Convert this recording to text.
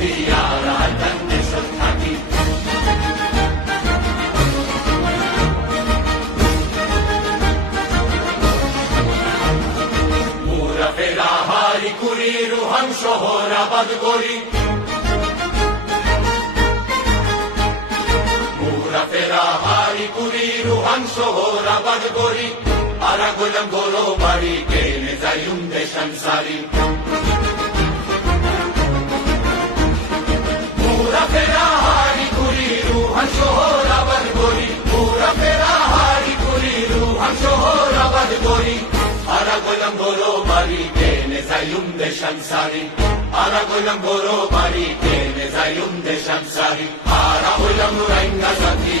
সাথী আর দেশত থাকি মুরা ফেরা হারি কুড়ি রুহান শহর আবাদ করি মুরা ফেরা হারি কুড়ি রুহান শহর আবাদ করি আরা গোলাম গোলো বাড়ি কেনে যাইম দেশান সারি মুরা ফেরা হারি কুড়ি রুহান শহর আবাদ করি মুরা ফেরা হারি কুড়ি রুহান শহর আবাদ করি আরা গোলাম গোলো বাড়ি কেনে যাইম দেশান সারি আরা গোলাম গোলো বাড়ি কেনে যাইম দেশান সারি আরা গোলাম রাইঙ্গা সাথী